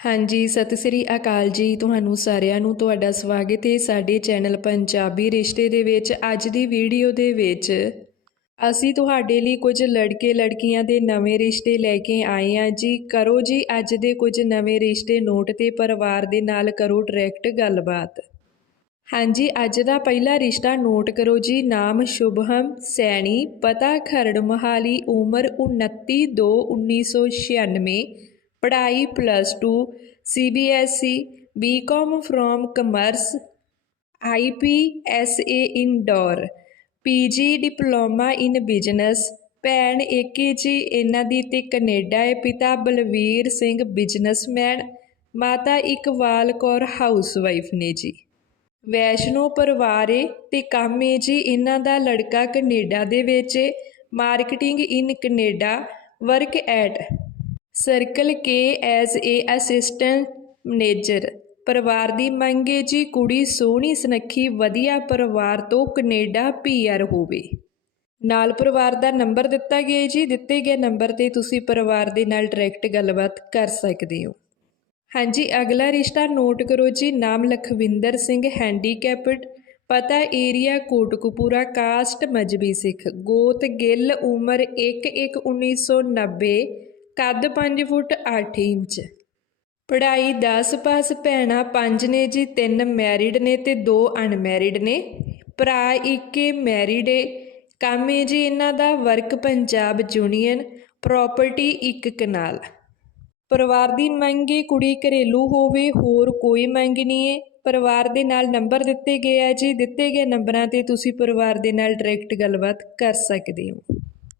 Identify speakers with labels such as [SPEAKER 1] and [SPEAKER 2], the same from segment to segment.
[SPEAKER 1] ਹਾਂਜੀ, ਸਤਿ ਸ੍ਰੀ ਅਕਾਲ ਜੀ। ਤੁਹਾਨੂੰ ਸਾਰਿਆਂ ਨੂੰ ਤੁਹਾਡਾ ਸਵਾਗਤ ਹੈ ਸਾਡੇ ਚੈਨਲ ਪੰਜਾਬੀ ਰਿਸ਼ਤੇ ਦੇ ਵਿੱਚ। ਅੱਜ ਦੀ ਵੀਡੀਓ ਦੇ ਵਿੱਚ ਅਸੀਂ ਤੁਹਾਡੇ ਲਈ ਕੁਝ ਲੜਕੇ ਲੜਕੀਆਂ ਦੇ ਨਵੇਂ ਰਿਸ਼ਤੇ ਲੈ ਕੇ ਆਏ ਹਾਂ ਜੀ। ਕਰੋ ਜੀ ਅੱਜ ਦੇ ਕੁਝ ਨਵੇਂ ਰਿਸ਼ਤੇ ਨੋਟ ਤੇ ਪਰਿਵਾਰ ਦੇ ਨਾਲ ਕਰੋ ਡਾਇਰੈਕਟ ਗੱਲਬਾਤ। ਹਾਂਜੀ, ਅੱਜ ਦਾ ਪਹਿਲਾ ਰਿਸ਼ਤਾ ਨੋਟ ਕਰੋ ਜੀ। ਨਾਮ ਸ਼ੁਭਹਮ ਸੈਣੀ, ਪਤਾ ਖਰੜ ਮਹਾਲੀ, ਉਮਰ 29 2 1996 ਪੜ੍ਹਾਈ plus 2 CBSE BCom from commerce I P IP A Indore P G diploma in business ਭੈਣ ਏਕੇ ਜੀ, ਇਹਨਾਂ ਦੀ ਤੇ ਕੈਨੇਡਾ ਹੈ ਪਿਤਾ ਬਲਵੀਰ ਸਿੰਘ ਬਿਜ਼ਨਸਮੈਨ ਮਾਤਾ ਇਕਵਾਲ ਕੌਰ ਹਾਊਸਵਾਈਫ ਨੇ ਜੀ। ਵੈਸ਼ਨੋ ਪਰਿਵਾਰ ਏ ਤੇ ਕੰਮ ਏ ਜੀ ਇਹਨਾਂ ਦਾ ਲੜਕਾ ਕੈਨੇਡਾ ਦੇ ਵਿੱਚ ਏ। Marketing in Canada work at circle K as a assistant manager. ਪਰਿਵਾਰ ਦੀ ਮੰਗ ਹੈ ਜੀ ਕੁੜੀ ਸੋਹਣੀ, ਸੁਨੱਖੀ, ਵਧੀਆ ਪਰਿਵਾਰ ਤੋਂ ਕੈਨੇਡਾ ਪੀਆਰ ਹੋਵੇ। ਨਾਲ ਪਰਿਵਾਰ ਦਾ ਨੰਬਰ ਦਿੱਤਾ ਗਿਆ ਜੀ। ਦਿੱਤੇ ਗਏ ਨੰਬਰ ਤੇ ਤੁਸੀਂ ਪਰਿਵਾਰ ਦੇ ਨਾਲ ਡਾਇਰੈਕਟ ਗੱਲਬਾਤ ਕਰ ਸਕਦੇ ਹੋ। ਹਾਂਜੀ, ਅਗਲਾ ਰਿਸ਼ਤਾ ਨੋਟ ਕਰੋ ਜੀ। ਨਾਮ ਲਖਵਿੰਦਰ ਸਿੰਘ, ਹੈਂਡੀਕੈਪਡ। ਪਤਾ ਏਰੀਆ ਕੋਟਕਪੂਰਾ, ਕਾਸਟ ਮਜਬੀ ਸਿੱਖ। ਗੋਤ ਗਿੱਲ, ਉਮਰ 1-1-1990 ਕੱਦ 5 ਫੁੱਟ 8 ਇੰਚ। ਪੜ੍ਹਾਈ 10 ਪਾਸ ਭੈਣਾਂ 5 ਨੇ ਜੀ 3 ਮੈਰਿਡ ਨੇ ਤੇ 2 ਅਨਮੈਰਿਡ ਨੇ। ਭਰਾ ਇੱਕੇ ਮੈਰਿਡ ਏ। ਕੰਮ ਏ ਜੀ ਇਹਨਾਂ ਦਾ ਵਰਕ ਪੰਜਾਬ ਯੂਨੀਅਨ ਪ੍ਰਾਪਰਟੀ ਇੱਕ ਕਨਾਲ ਪਰਿਵਾਰ ਦੀ ਮੰਗ ਏ ਕੁੜੀ ਘਰੇਲੂ ਹੋਵੇ, ਹੋਰ ਕੋਈ ਮੰਗ ਨਹੀਂ ਏ। ਪਰਿਵਾਰ ਦੇ ਨਾਲ ਨੰਬਰ ਦਿੱਤੇ ਗਏ ਆ ਜੀ, ਦਿੱਤੇ ਗਏ ਨੰਬਰਾਂ ਤੇ ਤੁਸੀਂ ਪਰਿਵਾਰ ਦੇ ਨਾਲ ਡਾਇਰੈਕਟ ਗੱਲਬਾਤ ਕਰ ਸਕਦੇ ਹੋ।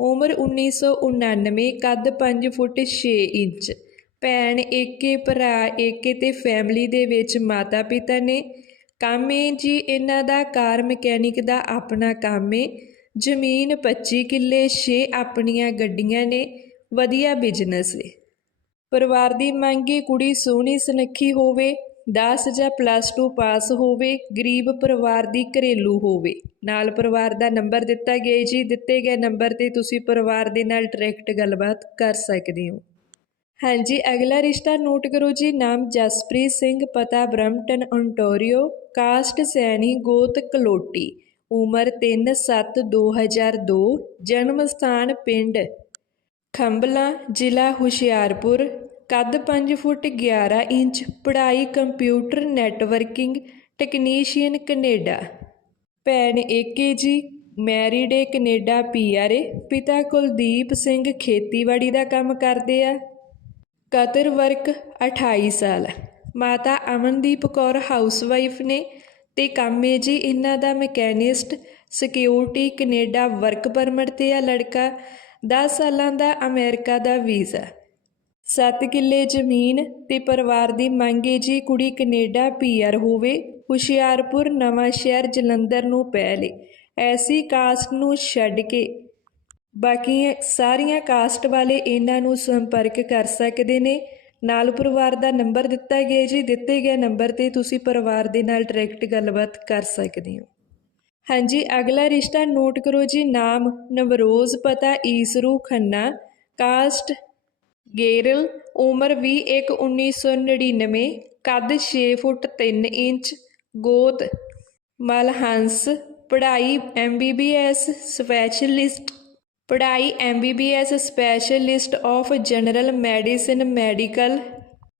[SPEAKER 1] ਉਮਰ 1999 ਕੱਦ 5 ਫੁੱਟ 6 ਇੰਚ। ਭੈਣ ਏਕੇ, ਭਰਾ ਏਕੇ ਤੇ ਫੈਮਿਲੀ ਦੇ ਵਿੱਚ ਮਾਤਾ ਪਿਤਾ ਨੇ। ਕੰਮ ਏ ਜੀ, ਇਹਨਾਂ ਦਾ ਕਾਰ ਮਕੈਨਿਕ ਦਾ ਆਪਣਾ ਕੰਮ ਏ। ਜ਼ਮੀਨ 25 ਕਿੱਲੇ 6 ਆਪਣੀਆਂ ਗੱਡੀਆਂ ਨੇ। ਵਧੀਆ ਬਿਜ਼ਨਸ ਏ। ਪਰਿਵਾਰ ਦੀ ਮੰਗ ਏ, ਕੁੜੀ ਸੋਹਣੀ ਸੁਨੱਖੀ ਹੋਵੇ। 10 ਜਾਂ ਪਲੱਸ 2 ਪਾਸ ਹੋਵੇ, ਗਰੀਬ ਪਰਿਵਾਰ ਦੀ ਘਰੇਲੂ ਹੋਵੇ। ਨਾਲ ਪਰਿਵਾਰ ਦਾ ਨੰਬਰ ਦਿੱਤਾ ਗਿਆ ਜੀ। ਦਿੱਤੇ ਗਏ ਨੰਬਰ ਤੇ ਤੁਸੀਂ ਪਰਿਵਾਰ ਦੇ ਨਾਲ ਡਾਇਰੈਕਟ ਗੱਲਬਾਤ ਕਰ ਸਕਦੇ ਹੋ। ਹਾਂਜੀ, ਅਗਲਾ ਰਿਸ਼ਤਾ ਨੋਟ ਕਰੋ ਜੀ। ਨਾਮ ਜਸਪ੍ਰੀਤ ਸਿੰਘ, ਪਤਾ ਬ੍ਰਮਟਨ ontario ਕਾਸਟ ਸੈਣੀ, ਗੋਤ ਕਲੋਟੀ। ਉਮਰ 3/7/2002 ਜਨਮ ਸਥਾਨ ਪਿੰਡ ਖੰਬਲਾ, ਜ਼ਿਲ੍ਹਾ ਹੁਸ਼ਿਆਰਪੁਰ। ਕੱਦ 5 ਫੁੱਟ 11 ਇੰਚ, ਪੜ੍ਹਾਈ ਕੰਪਿਊਟਰ ਨੈਟਵਰਕਿੰਗ ਟੈਕਨੀਸ਼ੀਅਨ ਕੈਨੇਡਾ। ਭੈਣ ਏਕੇ ਜੀ, ਮੈਰਿਡ ਏ ਕੈਨੇਡਾ ਪੀਆਰ ਏ, ਪਿਤਾ ਕੁਲਦੀਪ ਸਿੰਘ ਖੇਤੀਬਾੜੀ ਦਾ ਕੰਮ ਕਰਦੇ ਆ। ਕਤਰ ਵਰਕ 28 ਸਾਲ। ਮਾਤਾ ਅਮਨਦੀਪ ਕੌਰ ਹਾਊਸਵਾਈਫ ਨੇ ਤੇ ਕੰਮ ਏ ਜੀ ਇਹਨਾਂ ਦਾ machinist, security Canada work permit ਤੇ ਆ ਲੜਕਾ 10 ਸਾਲਾਂ ਦਾ ਅਮਰੀਕਾ ਦਾ ਵੀਜ਼ਾ। 7 ਕਿੱਲੇ ਜ਼ਮੀਨ ਤੇ ਪਰਿਵਾਰ ਦੀ ਮੰਗ ਏ ਜੀ ਕੁੜੀ ਕੈਨੇਡਾ ਪੀਆਰ ਹੋਵੇ, ਹੁਸ਼ਿਆਰਪੁਰ ਨਵਾਂ ਸ਼ਹਿਰ ਜਲੰਧਰ ਨੂੰ ਪਹਿਲੇ ਐਸੀ ਕਾਸਟ ਨੂੰ ਛੱਡ ਕੇ। ਬਾਕੀ ਸਾਰੀਆਂ ਕਾਸਟ ਵਾਲੇ ਇਹਨਾਂ ਨੂੰ ਸੰਪਰਕ ਕਰ ਸਕਦੇ ਨੇ। ਨਾਲ ਪਰਿਵਾਰ ਦਾ ਨੰਬਰ ਦਿੱਤਾ ਗਿਆ ਜੀ। ਦਿੱਤੇ ਗਏ ਨੰਬਰ ਤੇ ਤੁਸੀਂ ਪਰਿਵਾਰ ਦੇ ਨਾਲ ਡਾਇਰੈਕਟ ਗੱਲਬਾਤ ਕਰ ਸਕਦੇ ਹੋ। ਹਾਂਜੀ, ਅਗਲਾ ਰਿਸ਼ਤਾ ਨੋਟ ਕਰੋ ਜੀ। ਨਾਮ ਨਵਰੋਜ਼ ਪਤਾ ਈਸਰੂ ਖੰਨਾ। ਕਾਸਟ ਗੇਰਲ, ਉਮਰ 21 1999 ਕੱਦ 6 ਫੁੱਟ 3 ਇੰਚ, ਗੋਤ ਮਲਹੰਸ, ਪੜ੍ਹਾਈ ਐਮਬੀਬੀਐਸ ਸਪੈਸ਼ਲਿਸਟ। ਪੜ੍ਹਾਈ MBBS specialist of general medicine medical.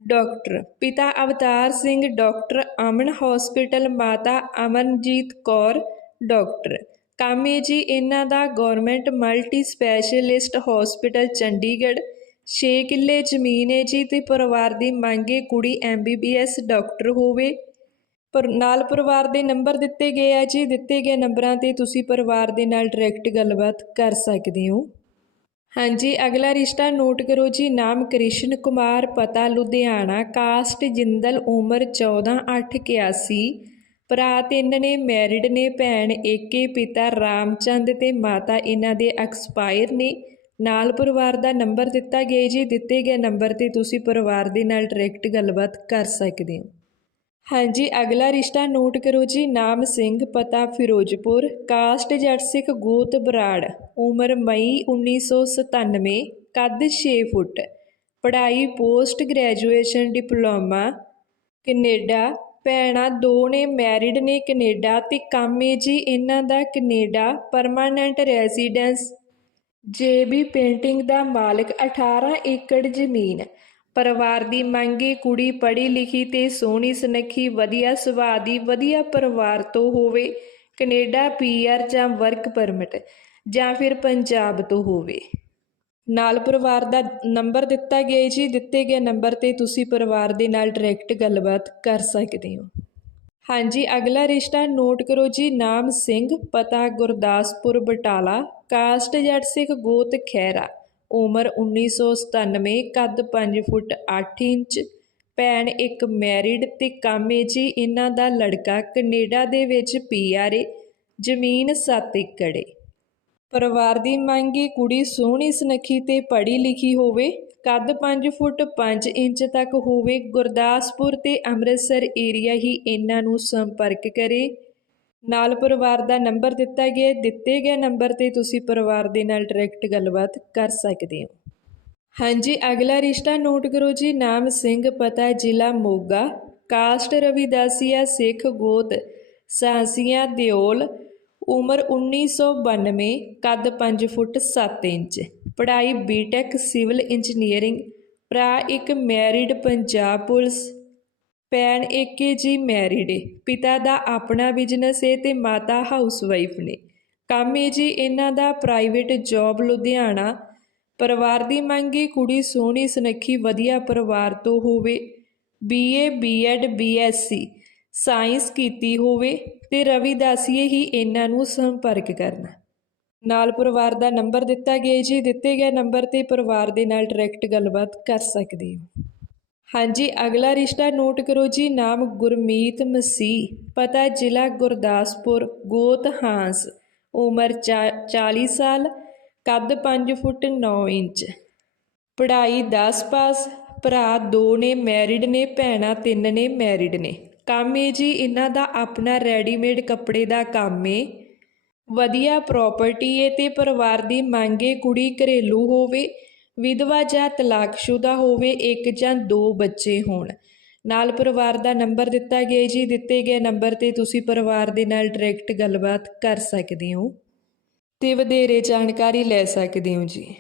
[SPEAKER 1] Doctor, ਪਿਤਾ ਅਵਤਾਰ ਸਿੰਘ, ਡਾਕਟਰ ਅਮਨ ਹਸਪੀਟਲ, ਮਾਤਾ ਅਮਨਜੀਤ ਕੌਰ, ਡਾਕਟਰ। ਕੰਮ ਜੀ ਇਹਨਾਂ ਦਾ government multi specialist hospital Chandigarh. 6 ਕਿੱਲੇ ਜ਼ਮੀਨ ਹੈ ਜੀ ਤੇ ਪਰਿਵਾਰ ਦੀ ਮੰਗ ਏ ਕੁੜੀ ਐਮਬੀਬੀਐਸ ਡਾਕਟਰ ਹੋਵੇ। ਪਰ ਨਾਲ ਪਰਿਵਾਰ ਦੇ ਨੰਬਰ ਦਿੱਤੇ ਗਏ ਆ ਜੀ। ਦਿੱਤੇ ਗਏ ਨੰਬਰਾਂ ਤੇ ਤੁਸੀਂ ਪਰਿਵਾਰ ਦੇ ਨਾਲ ਡਾਇਰੈਕਟ ਗੱਲਬਾਤ ਕਰ ਸਕਦੇ ਹੋ। ਹਾਂਜੀ, ਅਗਲਾ ਰਿਸ਼ਤਾ ਨੋਟ ਕਰੋ ਜੀ। ਨਾਮ ਕ੍ਰਿਸ਼ਨ ਕੁਮਾਰ, ਪਤਾ ਲੁਧਿਆਣਾ। ਕਾਸਟ ਜਿੰਦਲ, ਉਮਰ 14 8 81 ਭਰਾ ਤਿੰਨ ਨੇ, ਮੈਰਿਡ ਨੇ, ਭੈਣ ਏਕੇ, ਪਿਤਾ ਰਾਮਚੰਦ ਤੇ ਮਾਤਾ ਇਹਨਾਂ ਦੇ ਐਕਸਪਾਇਰ ਨੇ। ਨਾਲ ਪਰਿਵਾਰ ਦਾ ਨੰਬਰ ਦਿੱਤਾ ਗਿਆ ਜੀ। ਦਿੱਤੇ ਗਏ ਨੰਬਰ ਤੇ ਤੁਸੀਂ ਪਰਿਵਾਰ ਦੇ ਨਾਲ ਡਾਇਰੈਕਟ ਗੱਲਬਾਤ ਕਰ ਸਕਦੇ ਹੋ। ਹਾਂਜੀ, ਅਗਲਾ ਰਿਸ਼ਤਾ ਨੋਟ ਕਰੋ ਜੀ। ਨਾਮ ਸਿੰਘ, ਪਤਾ ਫਿਰੋਜ਼ਪੁਰ। ਕਾਸਟ ਜੱਟ ਸਿੱਖ ਗੋਤ ਬਰਾੜ। ਉਮਰ ਮਈ 1997 ਕੱਦ 6 ਫੁੱਟ। ਪੜ੍ਹਾਈ ਪੋਸਟ ਗ੍ਰੈਜੂਏਸ਼ਨ ਡਿਪਲੋਮਾ ਕੈਨੇਡਾ। ਭੈਣਾਂ ਦੋ ਨੇ ਮੈਰਿਡ ਨੇ ਕੈਨੇਡਾ ਤੇ ਕਾਮੇ ਜੀ। ਇਹਨਾਂ ਦਾ Canada permanent residence JB painting ਦਾ ਮਾਲਕ 18 ਏਕੜ ਜ਼ਮੀਨ, ਪਰਿਵਾਰ ਦੀ ਮੰਗੀ ਕੁੜੀ ਪੜ੍ਹੀ ਲਿਖੀ ਤੇ ਸੋਹਣੀ ਸੁਨੱਖੀ, ਵਧੀਆ ਸੁਭਾਅ ਦੀ ਵਧੀਆ ਪਰਿਵਾਰ ਤੋਂ ਹੋਵੇ, ਕੈਨੇਡਾ ਪੀਆਰ ਜਾਂ ਵਰਕ ਪਰਮਿਟ ਜਾਂ ਫਿਰ ਪੰਜਾਬ ਤੋਂ ਹੋਵੇ। ਨਾਲ ਪਰਿਵਾਰ ਦਾ ਨੰਬਰ ਦਿੱਤਾ ਗਿਆ ਜੀ, ਦਿੱਤੇ ਗਏ ਨੰਬਰ ਤੇ ਤੁਸੀਂ ਪਰਿਵਾਰ ਦੇ ਨਾਲ ਡਾਇਰੈਕਟ ਗੱਲਬਾਤ ਕਰ ਸਕਦੇ ਹੋ। ਹਾਂਜੀ, ਅਗਲਾ ਰਿਸ਼ਤਾ ਨੋਟ ਕਰੋ ਜੀ, ਨਾਮ ਸਿੰਘ, ਪਤਾ ਗੁਰਦਾਸਪੁਰ, ਬਟਾਲਾ, ਕਾਸਟ ਜੱਟ ਸਿੱਖ ਗੋਤ ਖੈਰਾ ਉਮਰ 1997 ਕੱਦ 5 ਫੁੱਟ 8 ਇੰਚ, ਭੈਣ ਇੱਕ ਮੈਰਿਡ ਤੇ ਕਾਮੇ ਜੀ, ਇਹਨਾਂ ਦਾ ਲੜਕਾ ਕੈਨੇਡਾ ਦੇ ਵਿੱਚ ਪੀਆਰਏ ਜ਼ਮੀਨ 7 ਏਕੜ ਪਰਿਵਾਰ ਦੀ ਮੰਗ ਏ, ਕੁੜੀ ਸੋਹਣੀ, ਸੁਨੱਖੀ ਤੇ ਪੜ੍ਹੀ ਲਿਖੀ ਹੋਵੇ। ਕੱਦ 5 ਫੁੱਟ 5 ਇੰਚ ਤੱਕ ਹੋਵੇ, ਗੁਰਦਾਸਪੁਰ ਤੇ ਅੰਮ੍ਰਿਤਸਰ ਏਰੀਆ ਹੀ ਇਹਨਾਂ ਨੂੰ ਸੰਪਰਕ ਕਰੇ। ਨਾਲ ਪਰਿਵਾਰ ਦਾ ਨੰਬਰ ਦਿੱਤਾ ਗਿਆ ਦਿੱਤੇ ਗਏ ਨੰਬਰ ਤੇ ਤੁਸੀਂ ਪਰਿਵਾਰ ਦੇ ਨਾਲ ਡਾਇਰੈਕਟ ਗੱਲਬਾਤ ਕਰ ਸਕਦੇ ਹੋ। ਹਾਂਜੀ, ਅਗਲਾ ਰਿਸ਼ਤਾ ਨੋਟ ਕਰੋ ਜੀ। ਨਾਮ ਸਿੰਘ, ਪਤਾ ਜ਼ਿਲ੍ਹਾ ਮੋਗਾ। ਕਾਸਟ ਰਵਿਦਾਸੀਆ ਸਿੱਖ ਗੋਤ, ਸਾਂਸੀਆਂ, ਦਿਓਲ। ਉਮਰ 1992 ਕੱਦ 5 ਫੁੱਟ 7 ਇੰਚ। ਪੜ੍ਹਾਈ ਬੀਟੈਕ ਸਿਵਲ ਇੰਜੀਨੀਅਰਿੰਗ ਭਰਾ ਇੱਕ ਮੈਰਿਡ ਪੰਜਾਬ ਪੁਲਿਸ, ਭੈਣ ਏਕੇ ਜੀ ਮੈਰਿਡ ਏ ਪਿਤਾ ਦਾ ਆਪਣਾ ਬਿਜ਼ਨਸ ਏ ਤੇ ਮਾਤਾ ਹਾਊਸਵਾਈਫ ਨੇ। ਕੰਮ ਏ ਜੀ ਇਹਨਾਂ ਦਾ ਪ੍ਰਾਈਵੇਟ ਜੌਬ ਲੁਧਿਆਣਾ। ਪਰਿਵਾਰ ਦੀ ਮੰਗ ਏ ਕੁੜੀ ਸੋਹਣੀ ਸੁਨੱਖੀ ਵਧੀਆ ਪਰਿਵਾਰ ਤੋਂ ਹੋਵੇ। ਬੀਏ ਬੀਐਡ ਬੀਐਸਸੀ ਸਾਇੰਸ ਕੀਤੀ ਹੋਵੇ ਤੇ ਰਵਿਦਾਸੀਏ ਹੀ ਇਹਨਾਂ ਨੂੰ ਸੰਪਰਕ ਕਰਨਾ। ਨਾਲ ਪਰਿਵਾਰ ਦਾ ਨੰਬਰ ਦਿੱਤਾ ਗਿਆ ਜੀ ਦਿੱਤੇ ਗਏ ਨੰਬਰ ਤੇ ਪਰਿਵਾਰ ਦੇ ਨਾਲ ਡਾਇਰੈਕਟ ਗੱਲਬਾਤ ਕਰ ਸਕਦੇ ਹੋ। ਹਾਂਜੀ, ਅਗਲਾ ਰਿਸ਼ਤਾ ਨੋਟ ਕਰੋ ਜੀ। ਨਾਮ ਗੁਰਮੀਤ ਮਸੀਹ, ਪਤਾ ਜ਼ਿਲ੍ਹਾ ਗੁਰਦਾਸਪੁਰ, ਗੋਤ ਹਾਂਸ, ਉਮਰ ਚਾ- 40 ਸਾਲ, ਕੱਦ 5 ਫੁੱਟ 9 ਇੰਚ। ਪੜ੍ਹਾਈ 10 ਪਾਸ, ਭਰਾ ਦੋ ਨੇ ਮੈਰਿਡ ਨੇ, ਭੈਣਾਂ ਤਿੰਨ ਨੇ ਮੈਰਿਡ ਨੇ। ਕੰਮ ਏ ਜੀ, ਇਹਨਾਂ ਦਾ ਆਪਣਾ ਰੈਡੀਮੇਡ ਕੱਪੜੇ ਦਾ ਕੰਮ ਏ। ਵਧੀਆ ਪ੍ਰਾਪਰਟੀ ਏ ਤੇ ਪਰਿਵਾਰ ਦੀ ਮੰਗੇ ਕੁੜੀ ਘਰੇਲੂ ਹੋਵੇ, ਵਿਧਵਾ ਜਾਂ ਤਲਾਕਸ਼ੁਦਾ ਹੋਵੇ, ਇੱਕ ਜਾਂ ਦੋ ਬੱਚੇ ਹੋਣ। ਨਾਲ ਪਰਿਵਾਰ ਦਾ ਨੰਬਰ ਦਿੱਤਾ ਗਿਆ ਜੀ, ਦਿੱਤੇ ਗਏ ਨੰਬਰ ਤੇ ਤੁਸੀਂ ਪਰਿਵਾਰ ਦੇ ਨਾਲ ਡਾਇਰੈਕਟ ਗੱਲਬਾਤ ਕਰ ਸਕਦੇ ਹੋ। ਤੇ ਵਧੇਰੇ ਜਾਣਕਾਰੀ ਲੈ ਸਕਦੇ ਹੋ ਜੀ।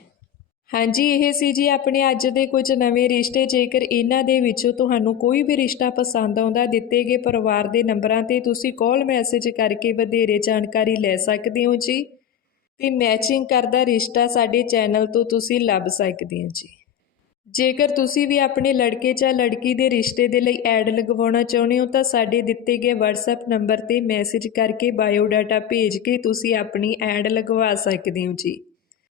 [SPEAKER 1] ਹਾਂਜੀ, ਇਹ ਸੀ ਜੀ ਆਪਣੇ ਅੱਜ ਦੇ ਕੁਝ ਨਵੇਂ ਰਿਸ਼ਤੇ। ਜੇਕਰ ਇਹਨਾਂ ਦੇ ਵਿੱਚੋਂ ਤੁਹਾਨੂੰ ਕੋਈ ਵੀ ਰਿਸ਼ਤਾ ਪਸੰਦ ਆਉਂਦਾ, ਦਿੱਤੇ ਗਏ ਪਰਿਵਾਰ ਦੇ ਨੰਬਰਾਂ ਤੇ ਤੁਸੀਂ ਕਾਲ ਮੈਸੇਜ ਕਰਕੇ ਵਧੇਰੇ ਜਾਣਕਾਰੀ ਲੈ ਸਕਦੇ ਹੋ ਜੀ। ਤੇ ਮੈਚਿੰਗ ਕਰਦਾ ਰਿਸ਼ਤਾ ਸਾਡੇ ਚੈਨਲ ਤੋਂ ਤੁਸੀਂ ਲੱਭ ਸਕਦੇ ਹੋ ਜੀ। ਜੇਕਰ ਤੁਸੀਂ ਵੀ ਆਪਣੇ ਲੜਕੇ ਜਾਂ ਲੜਕੀ ਦੇ ਰਿਸ਼ਤੇ ਦੇ ਲਈ ਐਡ ਲਗਵਾਉਣਾ ਚਾਹੁੰਦੇ ਹੋ, ਤਾਂ ਸਾਡੇ ਦਿੱਤੇ ਗਏ WhatsApp ਨੰਬਰ ਤੇ ਮੈਸੇਜ ਕਰਕੇ ਬਾਇਓਡਾਟਾ ਭੇਜ ਕੇ ਤੁਸੀਂ ਆਪਣੀ ਐਡ ਲਗਵਾ ਸਕਦੇ ਹੋ ਜੀ।